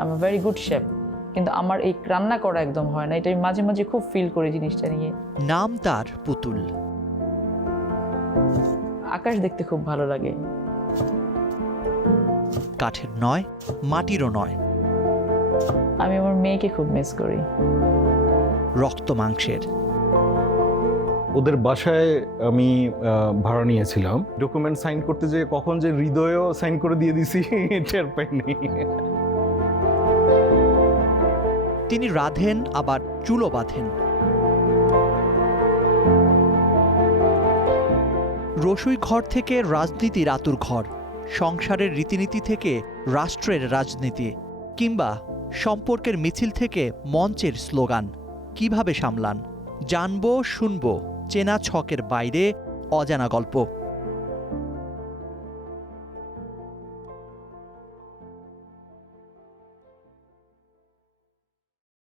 I am very good chef, কিন্তু আমার এই রান্না করা একদম হয় না। এটা আমি মাঝে মাঝে খুব ফিল করি জিনিসটা নিয়ে। নাম তার পুতুল। আকাশ দেখতে খুব ভালো লাগে। কাঠের নয়, মাটিরও নয়, আমি আমার মেয়েকে খুব মিস করি। রক্ত মাংসের। ওদের বাসায় আমি ভাড়া নিয়েছিলাম। ডকুমেন্ট সাইন করতে যে কখন যে হৃদয়ও সাইন করে দিয়ে দিছি টের পাইনি। তিনি রাঁধেন আবার চুলো বাঁধেন। রসুই ঘর থেকে রাজনীতির আতুর ঘর, সংসারের রীতিনীতি থেকে রাষ্ট্রের রাজনীতি, কিংবা সম্পর্কের মিছিল থেকে মঞ্চের স্লোগান কিভাবে সামলান? জানবো, শুনবো চেনা ছকের বাইরে অজানা গল্প।